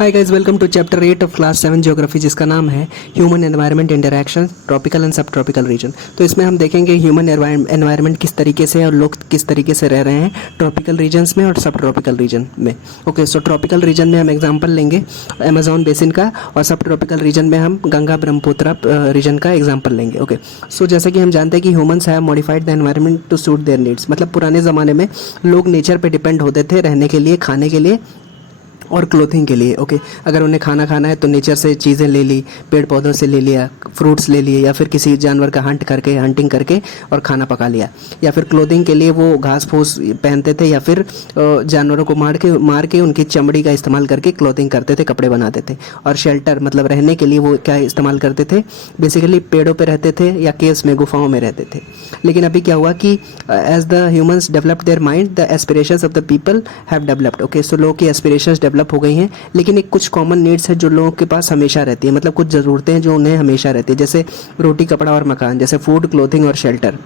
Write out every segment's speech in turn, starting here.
Hi guys, welcome to chapter 8 of class 7 geography, जिसका नाम है human environment interaction, tropical and subtropical region. तो इसमें हम देखेंगे ह्यूमन एनवायरनमेंट किस तरीके से और लोग किस तरीके से रह रहे हैं ट्रॉपिकल रीजन्स में और सब ट्रॉपिकल रीजन में। ओके, सो ट्रॉपिकल रीजन में हम एग्जाम्पल लेंगे अमेजॉन बेसिन का, और सब ट्रॉपिकल रीजन में हम गंगा ब्रह्मपुत्र रीजन का एग्जाम्पल लेंगे। ओके, सो जैसा कि हम जानते हैं कि humans have modified the environment to suit their needs. मतलब पुराने ज़माने में लोग नेचर पे डिपेंड होते थे रहने के लिए, खाने के लिए और क्लोथिंग के लिए। ओके, अगर उन्हें खाना खाना है तो नेचर से चीज़ें ले ली, पेड़ पौधों से ले लिया, फ्रूट्स ले लिए, या फिर किसी जानवर का हंटिंग करके और खाना पका लिया। या फिर क्लोथिंग के लिए वो घास फूस पहनते थे, या फिर जानवरों को मार के उनकी चमड़ी का इस्तेमाल करके क्लोथिंग करते थे, कपड़े बनाते थे। और शेल्टर मतलब रहने के लिए वो क्या इस्तेमाल करते थे, बेसिकली पेड़ों पर रहते थे या केव्स में, गुफाओं में रहते थे। लेकिन अभी क्या हुआ कि as the humans developed their mind, the aspirations of the people have developed. Okay, so लोगों की एस्पिरेशंस डेवलप हो गई हैं, लेकिन एक कुछ कॉमन नीड्स है जो लोगों के पास हमेशा रहती है। मतलब कुछ ज़रूरतें हैं जो उन्हें हमेशा रहती है, जैसे रोटी, कपड़ा और मकान, जैसे फूड, क्लोथिंग और शेल्टर।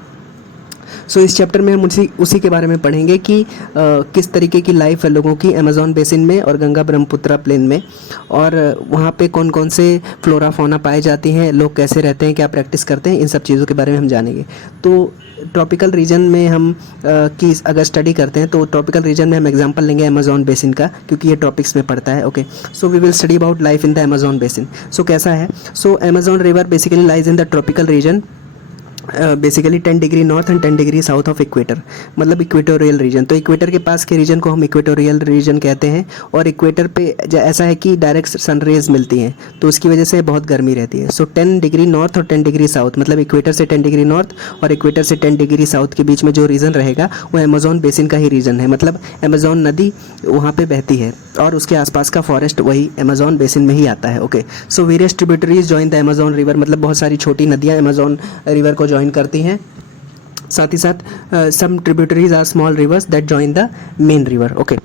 सो इस चैप्टर में हम उसी के बारे में पढ़ेंगे कि किस तरीके की लाइफ है लोगों की अमेजॉन बेसिन में और गंगा ब्रह्मपुत्र प्लेन में, और वहाँ पे कौन कौन से फ्लोरा फौना पाए जाती हैं, लोग कैसे रहते हैं, क्या प्रैक्टिस करते हैं, इन सब चीज़ों के बारे में हम जानेंगे। तो ट्रॉपिकल रीजन में हम की अगर स्टडी करते हैं तो ट्रॉपिकल रीजन में हम एग्जांपल लेंगे अमेजॉन बेसिन का, क्योंकि ये टॉपिक्स में पड़ता है। Okay, so we will study about life in the Amazon basin. So कैसा है? So Amazon river basically lies in the tropical region, basically 10 degree north and 10 degree south of equator, मतलब equatorial region. तो equator के पास के reason को हम equatorial region कहते हैं। और इक्वेटर पे ऐसा है कि डायरेक्ट सन रेज मिलती हैं, तो उसकी वजह से बहुत गर्मी रहती है। सो 10 डिग्री नॉर्थ और 10 डिग्री साउथ, मतलब इक्वेटर से 10 डिग्री नॉर्थ और इक्वेटर से 10 डिग्री साउथ के बीच में जो रीजन रहेगा वो अमेजॉन बेसिन का ही रीजन है। मतलब अमेजॉन नदी वहाँ पे बहती है और उसके आसपास का फॉरेस्ट वही अमेजॉन बेसिन में ही आता है। Okay, so various tributaries join the Amazon river, मतलब बहुत सारी छोटी नदियाँ अमेजॉन रिवर को ज्वाइन करती हैं। साथ ही साथ some tributaries are small rivers that join the main river. Okay,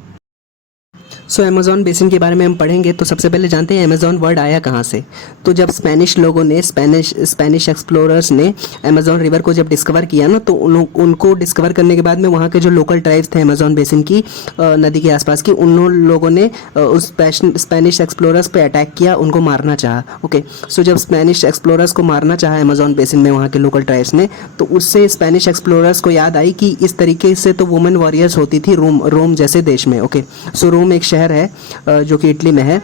so Amazon basin के बारे में हम पढ़ेंगे। तो सबसे पहले जानते हैं अमेजॉन वर्ड आया कहाँ से। तो जब स्पेनिश लोगों ने, स्पेनिश एक्सप्लोरर्स ने अमेजॉन रिवर को जब डिस्कवर किया ना, तो उनको डिस्कवर करने के बाद में वहाँ के जो लोकल ट्राइब्स थे अमेजॉन बेसिन की नदी के आसपास की, उन लोगों ने उस स्पेनिश एक्सप्लोरर्स पे अटैक किया, उनको मारना चाहा। ओके, सो जब स्पेनिश एक्सप्लोरर्स को मारना चाहा अमेजॉन बेसिन में वहाँ के लोकल ट्राइब्स ने, तो उससे स्पेनिश एक्सप्लोरर्स को याद आई कि इस तरीके से तो वुमेन वॉरियर्स होती थी रोम जैसे देश में। ओके, सो रोम एक शहर है जो कि इटली में है,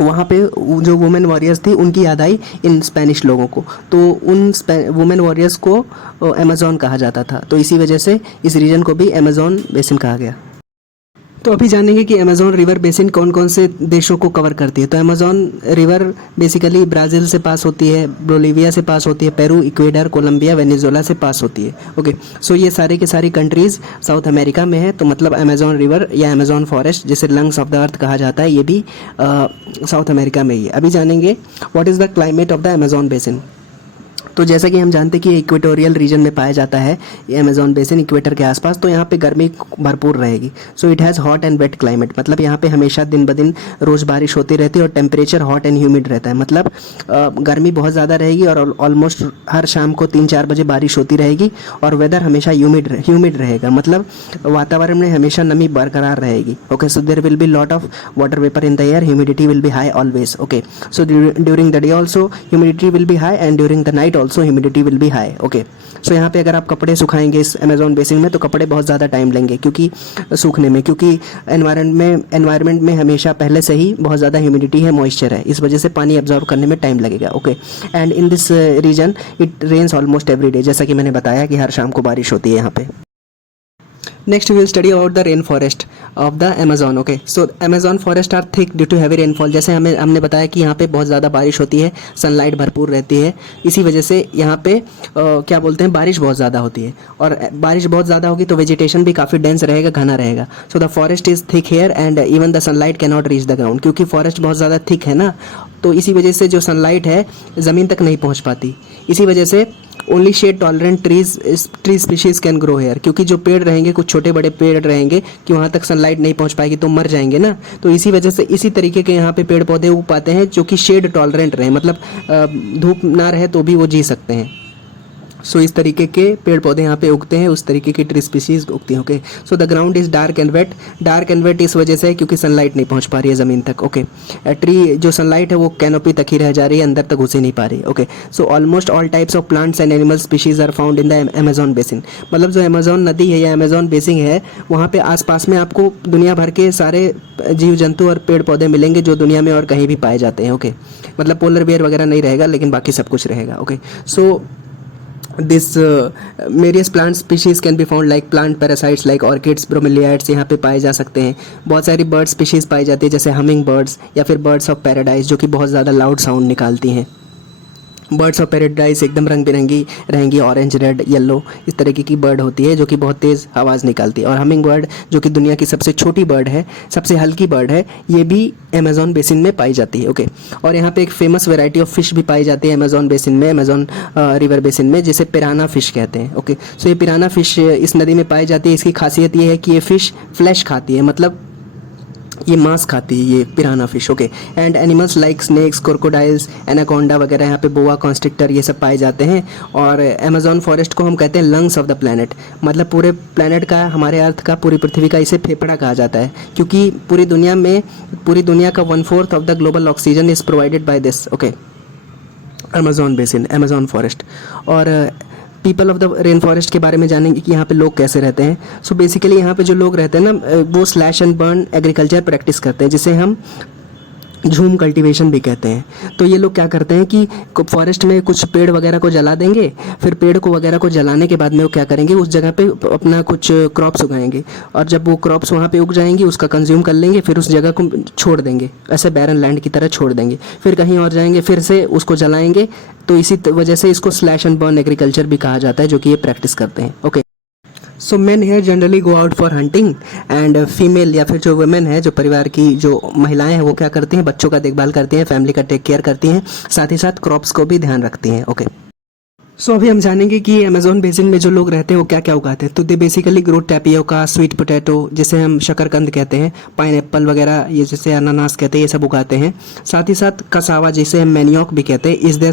वहाँ पे जो वुमेन वॉरियर्स थी उनकी याद आई इन स्पेनिश लोगों को, तो उन वुमेन वॉरियर्स को अमेजॉन कहा जाता था। तो इसी वजह से इस रीजन को भी अमेजॉन बेसिन कहा गया। तो अभी जानेंगे कि अमेजॉन रिवर बेसिन कौन कौन से देशों को कवर करती है। तो अमेजॉन रिवर बेसिकली ब्राज़ील से पास होती है, बोलिविया से पास होती है, पेरू, इक्वेडर, कोलंबिया, वेनेजुएला से पास होती है। ओके, सो ये सारे के सारी कंट्रीज़ साउथ अमेरिका में है। तो मतलब अमेजॉन रिवर या अमेजॉन फॉरेस्ट, जिसे लंग्स ऑफ द अर्थ कहा जाता है, ये भी साउथ अमेरिका में ही है। अभी जानेंगे what is the climate of the Amazon basin. तो जैसा कि हम जानते हैं कि इक्वेटोरियल रीजन में पाया जाता है ये अमेजॉन बेसिन, इक्वेटर के आसपास, तो यहाँ पे गर्मी भरपूर रहेगी। So it has hot and wet climate, मतलब यहाँ पे हमेशा दिन ब दिन रोज़ बारिश होती रहती है और टेम्परेचर हॉट एंड ह्यूमिड रहता है। मतलब गर्मी बहुत ज़्यादा रहेगी और ऑलमोस्ट हर शाम को 3-4 बजे बारिश होती रहेगी, और वेदर हमेशा ह्यूमिड रहेगा, मतलब वातावरण में हमेशा नमी बरकरार रहेगी। Okay, so there will be lot of water vapour in the air, humidity will be high always. Okay, so during the day also humidity will be high and during the night also humidity will be high. Okay, so यहाँ पे अगर आप कपड़े सुखाएंगे इस Amazon basin में, तो कपड़े बहुत ज़्यादा टाइम लेंगे क्योंकि सूखने में, क्योंकि एनवायरनमेंट में हमेशा पहले से ही बहुत ज़्यादा ह्यूमिडिटी है, मॉइस्चर है, इस वजह से पानी एब्जॉर्ब करने में टाइम लगेगा। Okay, and in this region it rains almost every day, जैसा कि मैंने बताया कि हर शाम को बारिश होती है यहाँ पे। Next we will study about the rain forest of the Amazon. Okay, so Amazon forest are thick due to heavy rainfall. जैसे हमने बताया कि यहाँ पे बहुत ज़्यादा बारिश होती है, सनलाइट भरपूर रहती है, इसी वजह से यहाँ पे क्या बोलते हैं, बारिश बहुत ज़्यादा होती है। और बारिश बहुत ज़्यादा होगी तो वेजिटेशन भी काफ़ी डेंस रहेगा, घना रहेगा। So the forest is thick here and even the sunlight can not reach the ground, क्योंकि फॉरेस्ट बहुत ज़्यादा थिक है ना, तो इसी वजह से जो सनलाइट है ज़मीन तक नहीं पहुँच पाती। इसी वजह से only shade tolerant tree species can grow here, क्योंकि जो पेड़ रहेंगे, कुछ छोटे बड़े पेड़ रहेंगे कि वहाँ तक सनलाइट नहीं पहुँच पाएगी तो मर जाएंगे ना। तो इसी वजह से इसी तरीके के यहाँ पे पेड़ पौधे उग पाते हैं जो कि शेड टॉलरेंट रहे, मतलब धूप ना रहे तो भी वो जी सकते हैं। सो इस तरीके के पेड़ पौधे यहाँ पे उगते हैं, उस तरीके की ट्री स्पीशीज उगती हैं। Okay, so the ground is dark and wet. Dark and wet इस वजह से है क्योंकि सनलाइट नहीं पहुँच पा रही है ज़मीन तक। ओके, ट्री जो सनलाइट है वो कैनोपी तक ही रह जा रही है, अंदर तक घुस ही नहीं पा रही। Okay, so almost all types of plants and animal species are found in the Amazon basin. मतलब जो अमेजोन नदी है या अमेजोन बेसिन है, वहाँ पे आसपास में आपको दुनिया भर के सारे जीव जंतु और पेड़ पौधे मिलेंगे जो दुनिया में और कहीं भी पाए जाते हैं। ओके, मतलब पोलर बेयर वगैरह नहीं रहेगा, लेकिन बाकी सब कुछ रहेगा। Okay, so this various plant species can be found like plant parasites like orchids, bromeliads यहाँ पे पाए जा सकते हैं। बहुत सारी बर्ड स्पीशीज़ पाई जाती है जैसे हमिंग बर्ड्स या फिर बर्ड्स ऑफ पैराडाइज जो कि बहुत ज़्यादा लाउड साउंड निकालती हैं। बर्ड्स ऑफ पैराडाइज एकदम रंग बिरंगी रहेंगी, ऑरेंज, रेड, येलो, इस तरीके की बर्ड होती है जो कि बहुत तेज़ आवाज़ निकालती है। और हमिंग बर्ड जो कि दुनिया की सबसे छोटी बर्ड है, सबसे हल्की बर्ड है, ये भी अमेजोन बेसिन में पाई जाती है। ओके, और यहाँ पे एक फेमस वैरायटी ऑफ फिश भी पाई जाती है अमेजोन बेसिन में, अमेजोन रिवर बेसिन में, जिसे पिराना फिश कहते हैं। ओके, सो ये पिराना फिश इस नदी में पाई जाती है। इसकी खासियत ये है कि ये फिश फ्लैश खाती है, मतलब ये मांस खाती है, ये piranha fish. Okay, and animals like snakes, crocodiles, anaconda वगैरह, यहाँ पे बोआ कॉन्स्ट्रिक्टर, ये सब पाए जाते हैं। और अमेजोन फॉरेस्ट को हम कहते हैं लंग्स ऑफ द प्लैनेट, मतलब पूरे प्लैनेट का, हमारे अर्थ का, पूरी पृथ्वी का इसे फेफड़ा कहा जाता है, क्योंकि पूरी दुनिया का 1/4 of the global oxygen is provided by this. Okay, Amazon basin, Amazon forest. और people of the rain forest के बारे में जानेंगे कि यहाँ पे लोग कैसे रहते हैं। सो बेसिकली यहाँ पे जो लोग रहते हैं ना, वो slash and burn agriculture practice करते हैं, जिसे हम झूम कल्टीवेशन भी कहते हैं। तो ये लोग क्या करते हैं कि फॉरेस्ट में कुछ पेड़ वगैरह को जला देंगे, फिर पेड़ को वगैरह को जलाने के बाद में वो क्या करेंगे, उस जगह पे अपना कुछ क्रॉप्स उगाएंगे, और जब वो क्रॉप्स वहाँ पे उग जाएंगी उसका कंज्यूम कर लेंगे, फिर उस जगह को छोड़ देंगे, ऐसे बैरन लैंड की तरह छोड़ देंगे, फिर कहीं और जाएंगे, फिर से उसको जलाएंगे। तो इसी वजह से इसको स्लैश एंड बर्न एग्रीकल्चर भी कहा जाता है, जो कि ये प्रैक्टिस करते हैं। Okay, so men here generally go out for hunting, and female या फिर जो वुमेन है, जो परिवार की जो महिलाएं हैं, वो क्या करती हैं, बच्चों का देखभाल करती हैं, फैमिली का टेक केयर करती हैं, साथ ही साथ क्रॉप्स को भी ध्यान रखती हैं। ओके, सो अभी हम जानेंगे कि अमेजोन बेसिन में जो लोग रहते हैं वो क्या क्या उगाते हैं। तो they basically grow tapioca, sweet potato जिसे हम शकरकंद कहते हैं, पाइनएप्पल वगैरह, ये जैसे अनानास कहते हैं, ये सब उगाते हैं। साथ ही साथ कसावा, जिसे हम मैनियोक भी कहते हैं, is the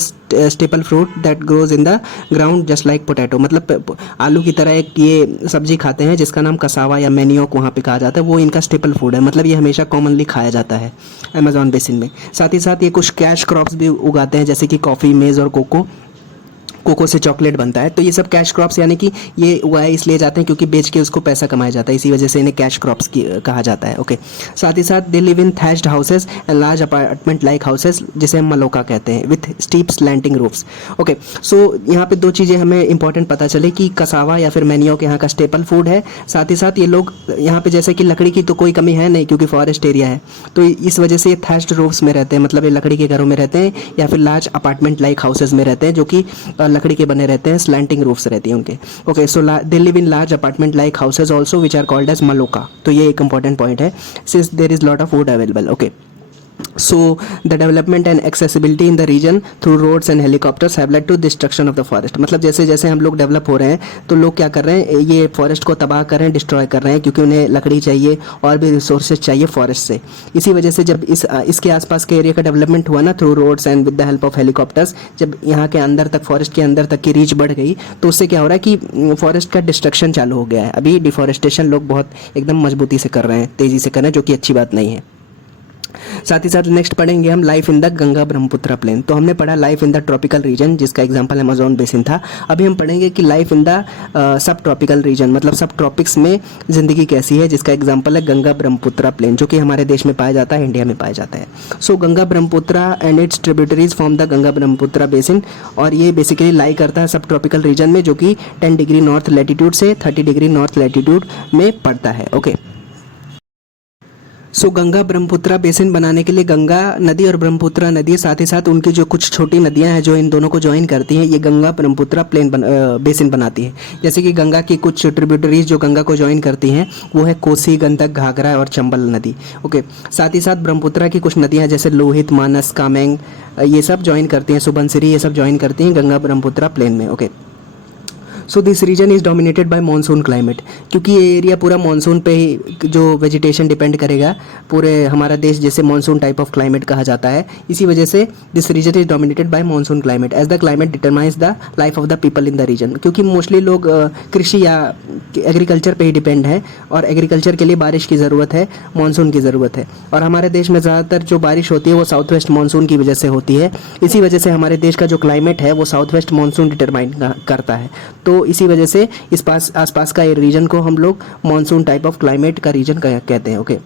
staple fruit that grows in the ground just like potato. मतलब आलू की तरह एक ये सब्जी खाते हैं जिसका नाम कसावा या मैनियोक वहाँ पे कहा जाता है, वो इनका स्टेपल फूड है, मतलब ये हमेशा कॉमनली खाया जाता है अमेजोन बेसिन में। साथ ही साथ ये कुछ कैश क्रॉप्स भी उगाते हैं, जैसे कि कॉफ़ी, मेज़ और कोको से चॉकलेट बनता है। तो ये सब कैश क्रॉप्स, यानी कि ये उगाए इसलिए जाते हैं क्योंकि बेच के उसको पैसा कमाया जाता है, इसी वजह से इन्हें कैश क्रॉप्स कहा जाता है। ओके, साथ ही साथ they live in thatched houses and large apartment like houses, जिसे हम मलोका कहते हैं, with steep slanting roofs. Okay, so यहाँ पे दो चीज़ें हमें इंपॉर्टेंट पता चले कि कसावा या फिर मैनियोक यहाँ का स्टेपल फूड है। साथ ही साथ ये लोग यहाँ पे, जैसे कि लकड़ी की तो कोई कमी है नहीं क्योंकि फॉरेस्ट एरिया है, तो इस वजह से ये थैच्ड रूफ्स में रहते हैं, मतलब ये लकड़ी के घरों में रहते हैं या फिर लार्ज अपार्टमेंट लाइक हाउसेज में रहते हैं, जो कि लकड़ी के बने रहते हैं, स्लैंटिंग रूफ्स रहती हैं उनके। Okay, so they live in large apartment like houses also which are called as maloca. तो ये एक इंपॉर्टेंट पॉइंट है, since there is lot of food available. Okay, so the development and accessibility in the region through roads and helicopters have led to destruction of the forest। मतलब जैसे जैसे हम लोग develop हो रहे हैं तो लोग क्या कर रहे हैं, ये फॉरेस्ट को तबाह कर रहे हैं, डिस्ट्रॉय कर रहे हैं, क्योंकि उन्हें लकड़ी चाहिए और भी रिसोर्सेज चाहिए फॉरेस्ट से। इसी वजह से जब इसके आसपास के एरिया का डेवलपमेंट हुआ ना, through roads and with the help of helicopters, जब यहाँ के अंदर तक, फॉरेस्ट के अंदर तक की रीच बढ़ गई, तो उससे क्या हो रहा है कि फॉरेस्ट का डिस्ट्रक्शन चालू हो गया है। अभी डिफॉरेस्टेशन लोग बहुत एकदम मजबूती से कर रहे हैं, तेज़ी से कर रहे हैं, जो कि अच्छी बात नहीं है। साथ ही साथ नेक्स्ट पढ़ेंगे हम life in the Ganga Brahmaputra plain. तो हमने पढ़ा life in the tropical region, जिसका एग्जांपल अमेजोन बेसिन था। अभी हम पढ़ेंगे कि life in the subtropical region, मतलब सब ट्रॉपिक्स में ज़िंदगी कैसी है, जिसका एग्जांपल है गंगा ब्रह्मपुत्र प्लेन, जो कि हमारे देश में पाया जाता है, इंडिया में पाया जाता है। So Ganga Brahmaputra and its tributaries form the Ganga Brahmaputra basin, और ये बेसिकली लाई करता है सब ट्रॉपिकल रीजन में, जो कि 10 डिग्री नॉर्थ लैटिट्यूड से 30 डिग्री नॉर्थ लैटिट्यूड में पड़ता है। ओके, सो गंगा ब्रह्मपुत्र बेसिन बनाने के लिए गंगा नदी और ब्रह्मपुत्र नदी, साथ ही साथ उनकी जो कुछ छोटी नदियां हैं जो इन दोनों को ज्वाइन करती हैं, ये गंगा ब्रह्मपुत्र बेसिन बनाती है। जैसे कि गंगा की कुछ ट्रिब्यूटरीज जो गंगा को ज्वाइन करती हैं वो है कोसी, गंडक, घाघरा और चंबल नदी। ओके, साथ ही साथ ब्रह्मपुत्र की कुछ नदियाँ जैसे लोहित, मानस, कामेंग, ये सब ज्वाइन करती हैं, सुबनसिरी, ये सब ज्वाइन करती हैं गंगा ब्रह्मपुत्र प्लेन में। Okay, so this region is dominated by monsoon climate, क्योंकि ये एरिया पूरा मानसून पे ही जो वेजिटेशन डिपेंड करेगा, पूरे हमारा देश जैसे मानसून टाइप ऑफ क्लाइमेट कहा जाता है, इसी वजह से this region is dominated by monsoon climate as the climate determines the life of the people in the region. क्योंकि मोस्टली लोग कृषि या एग्रीकल्चर पे ही डिपेंड है, और एग्रीकल्चर के लिए बारिश की ज़रूरत है, मानसून की ज़रूरत है। और हमारे देश में ज़्यादातर जो बारिश होती है वो साउथ वेस्ट मानसून की वजह से होती है, इसी वजह से हमारे देश का जो क्लाइमेट है वो साउथ वेस्ट मानसून डिटरमाइन करता है। तो इसी वजह से इस आसपास का रीजन को हम लोग मानसून टाइप ऑफ क्लाइमेट का रीजन कहते हैं। Okay,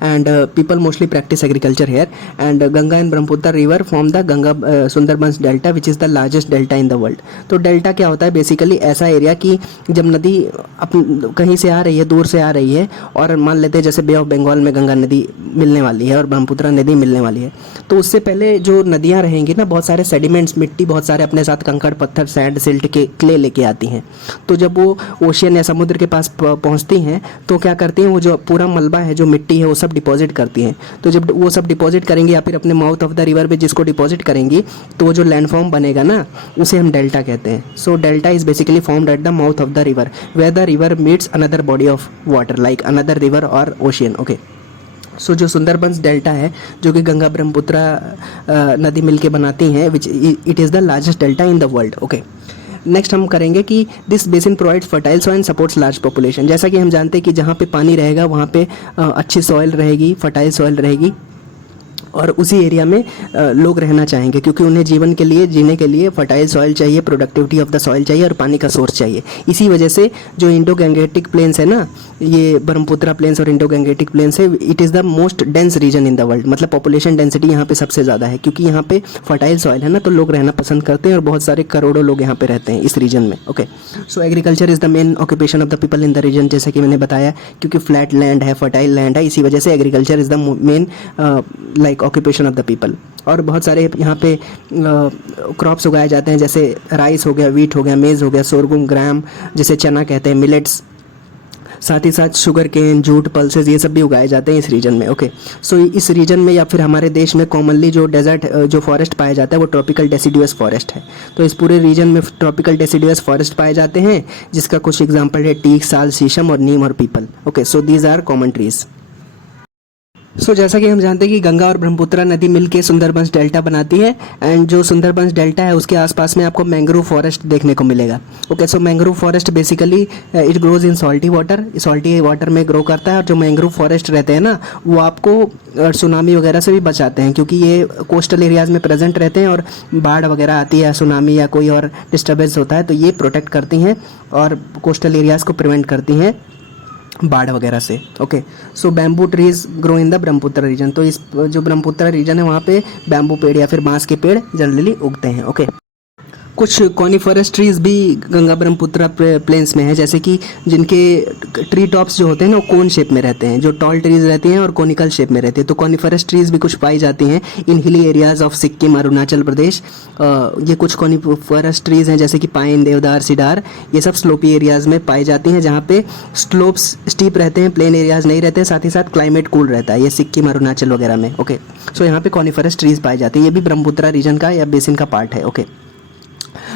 and people mostly practice agriculture here, and Ganga and Brahmaputra river form the Ganga Sundarbans delta, which is the largest delta in the world। तो delta क्या होता है? Basically ऐसा area कि जब नदी कहीं से आ रही है, दूर से आ रही है, और मान लेते हैं जैसे बे ऑफ बंगाल में गंगा नदी मिलने वाली है और ब्रह्मपुत्र नदी मिलने वाली है, तो उससे पहले जो नदियाँ रहेंगी ना, बहुत सारे सेडिमेंट्स, मिट्टी, बहुत सारे अपने साथ कंकड़, पत्थर, सैंड, सिल्ट के क्ले लेके आती हैं। तो जब वो ओशियन या समुद्र के पास पहुँचती हैं तो क्या करती हैं, वो जो पूरा मलबा है, जो मिट्टी है, वो सब डिपॉजिट करती हैं। तो जब वो सब डिपॉजिट करेंगी या फिर अपने माउथ ऑफ द रिवर पे जिसको डिपॉजिट करेंगी, तो वो जो लैंडफॉर्म बनेगा ना, उसे हम डेल्टा कहते हैं। So delta is basically formed at the mouth of the river where the river meets another body of water like another river और ओशियन। ओके, सो जो सुंदरबंस डेल्टा है, जो कि गंगा ब्रह्मपुत्र नदी मिलके बनाती हैं, which it is the largest delta in the world. Okay, next हम करेंगे कि this basin provides fertile soil and supports large population. जैसा कि हम जानते हैं कि जहाँ पे पानी रहेगा वहाँ पे अच्छी सॉइल रहेगी, फर्टाइल सॉइल रहेगी, और उसी एरिया में लोग रहना चाहेंगे, क्योंकि उन्हें जीवन के लिए, जीने के लिए फर्टाइल सॉइल चाहिए, प्रोडक्टिविटी ऑफ द सॉइल चाहिए, और पानी का सोर्स चाहिए। इसी वजह से जो इंडो गैंगेटिक प्लेन्स है ना, ये ब्रह्मपुत्र प्लेन्स और इंडो गैंगेटिक प्लेन्स है, it is the most dense region in the world. मतलब पॉपुलेशन डेंसिटी यहाँ पे सबसे ज़्यादा है, क्योंकि यहाँ पे फर्टाइल सॉइल है ना, तो लोग रहना पसंद करते हैं, और बहुत सारे करोड़ों लोग यहाँ पे रहते हैं इस रीजन में। Okay, so agriculture is the main occupation of the people in the region, जैसे कि मैंने बताया, क्योंकि फ्लैट लैंड है, फर्टाइल लैंड है, इसी वजह से agriculture is the main like occupation of the people. और बहुत सारे यहाँ पे क्रॉप्स उगाए जाते हैं, जैसे राइस हो गया, वीट हो गया, मेज़ हो गया, सोरगुम, ग्राम, जैसे चना कहते हैं, मिलेट्स, साथ ही साथ शुगर केन, जूट, पल्सेस, ये सब भी उगाए जाते हैं इस रीजन में। ओके, सो इस रीजन में या फिर हमारे देश में कॉमनली जो डेजर्ट जो फॉरेस्ट पाया जाता है वो ट्रॉपिकल डेसिडुअस फॉरेस्ट है। तो इस पूरे रीजन में ट्रॉपिकल डेसिडुअस फॉरेस्ट पाए जाते हैं, जिसका कुछ एग्जांपल है टीक, साल, शीशम और नीम और पीपल। Okay, so these are common trees. So जैसा कि हम जानते हैं कि गंगा और ब्रह्मपुत्र नदी मिलके सुंदरबंस डेल्टा बनाती है, एंड जो सुंदरबंस डेल्टा है उसके आसपास में आपको मैंग्रोव फॉरेस्ट देखने को मिलेगा। Okay, so mangrove forest basically it grows in salty water में ग्रो करता है, और जो मैंग्रोव फॉरेस्ट रहते हैं ना, वो आपको सुनामी वगैरह से भी बचाते हैं, क्योंकि ये कोस्टल एरियाज़ में प्रेजेंट रहते हैं, और बाढ़ वगैरह आती है, सुनामी या कोई और डिस्टर्बेंस होता है, तो ये प्रोटेक्ट करती हैं और कोस्टल एरियाज़ को प्रिवेंट करती हैं बाढ़ वगैरह से। Okay, so bamboo trees grow in the Brahmaputra region. तो इस जो ब्रह्मपुत्र रीजन है वहाँ पे बैम्बू पेड़ या फिर बांस के पेड़ जनरली उगते हैं। ओके, कुछ कॉनिफरस ट्रीज भी गंगा ब्रह्मपुत्र प्लेन्स में है, जैसे कि जिनके ट्री टॉप्स जो होते हैं ना, वो कोन शेप में रहते हैं, जो टॉल ट्रीज रहती हैं और कोनिकल शेप में रहती है। तो कॉनिफरस ट्रीज भी कुछ पाई जाती हैं in hilly areas of Sikkim, Arunachal Pradesh. ये कुछ कॉनिफरस ट्रीज हैं, जैसे कि पाइन, देवदार, सिडार, ये सब स्लोपी एरियाज़ में पाई जाती हैं, जहाँ पे स्लोप्स स्टीप रहते हैं, प्लेन एरियाज नहीं रहते हैं, साथ ही साथ क्लाइमेट कूल रहता है, ये सिक्किम, अरुणाचल वगैरह में। ओके, सो यहाँ पे कॉनिफरस ट्रीज पाई जाती हैं, ये भी ब्रह्मपुत्र रीजन का या बेसिन का पार्ट है। Okay,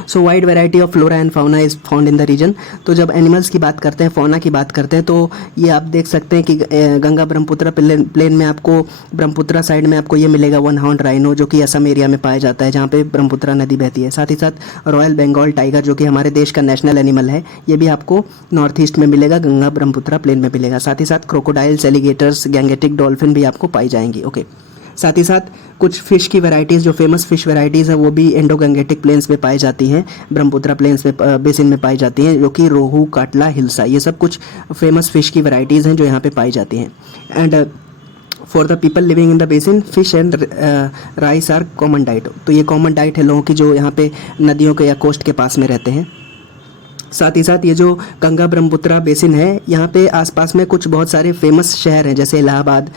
so wide variety of flora and fauna is found in the region. तो जब एनिमल्स की बात करते हैं, फौना की बात करते हैं, तो ये आप देख सकते हैं कि गंगा ब्रह्मपुत्र प्लेन में आपको, ब्रह्मपुत्र साइड में आपको ये मिलेगा वन हॉर्न राइनो, जो कि असम एरिया में पाया जाता है, जहाँ पे ब्रह्मपुत्र नदी बहती है। साथ ही साथ रॉयल बंगाल टाइगर, जो कि हमारे देश का नेशनल एनिमल है, ये भी आपको नॉर्थ ईस्ट में मिलेगा, गंगा ब्रह्मपुत्र प्लेन में मिलेगा। साथ ही साथ क्रोकोडाइल्स, एलिगेटर्स, गैंगेटिक डॉल्फिन भी आपको पाई जाएंगी। ओके, साथ ही साथ कुछ फ़िश की वैरायटीज़, जो फेमस फ़िश वैरायटीज़ है, वो भी इंडो गंगेटिक प्लेन्स में पाई जाती हैं, ब्रह्मपुत्र प्लेन्स में, बेसिन में पाई जाती हैं, जो कि रोहू, काटला, हिल्सा, ये सब कुछ फेमस फ़िश की वैरायटीज़ हैं जो यहाँ पे पाई जाती हैं। And for the people living in the basin, fish and rice are common diet. तो ये कॉमन डाइट है लोगों की जो यहाँ पे नदियों के या कोस्ट के पास में रहते हैं। साथ ही साथ ये जो गंगा ब्रह्मपुत्र बेसिन है, यहाँ पे आसपास में कुछ बहुत सारे फेमस शहर हैं, जैसे इलाहाबाद,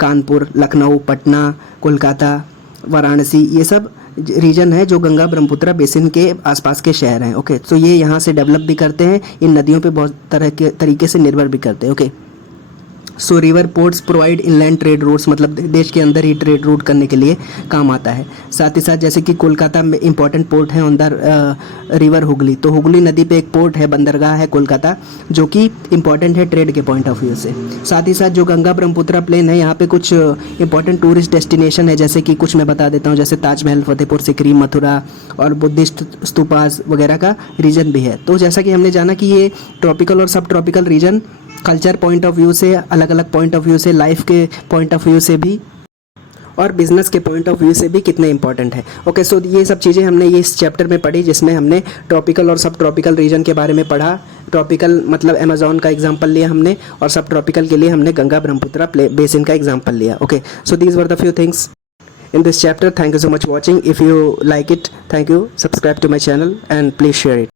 कानपुर, लखनऊ, पटना, कोलकाता, वाराणसी, ये सब रीजन है जो गंगा ब्रह्मपुत्र बेसिन के आसपास के शहर हैं। ओके, तो ये यहाँ से डेवलप भी करते हैं, इन नदियों पे बहुत तरह के तरीके से निर्भर भी करते हैं। ओके, सो river ports provide inland trade routes, मतलब देश के अंदर ही ट्रेड रूट करने के लिए काम आता है। साथ ही साथ जैसे कि कोलकाता में इंपॉर्टेंट पोर्ट है ऑन द रिवर हुगली, तो हुगली नदी पे एक पोर्ट है, बंदरगाह है कोलकाता, जो कि इंपॉर्टेंट है ट्रेड के पॉइंट ऑफ व्यू से। साथ ही साथ जो गंगा ब्रह्मपुत्रा प्लेन है, यहाँ पे कुछ इंपॉर्टेंट टूरिस्ट डेस्टिनेशन है, जैसे कि कुछ मैं बता देता हूँ, जैसे ताजमहल, फतेहपुर सीकरी, मथुरा और बुद्धिस्ट स्तूपास वगैरह का रीजन भी है। तो जैसा कि हमने जाना कि ये ट्रॉपिकल और सब tropical region culture point of view से, अलग अलग पॉइंट ऑफ व्यू से, लाइफ के पॉइंट ऑफ व्यू से भी और बिजनेस के पॉइंट ऑफ व्यू से भी कितने इंपॉर्टेंट है। ओके, सो ये सब चीज़ें हमने ये इस चैप्टर में पढ़ी, जिसमें हमने ट्रॉपिकल और सब ट्रॉपिकल रीजन के बारे में पढ़ा। ट्रॉपिकल मतलब अमेजोन का एग्जांपल लिया हमने, और सब ट्रॉपिकल के लिए हमने गंगा ब्रह्मपुत्रा बेसिन का एग्जांपल लिया। Okay, so these were the few things in this chapter. Thank you so much for watching. If you like it, thank you. Subscribe to my channel and please share it.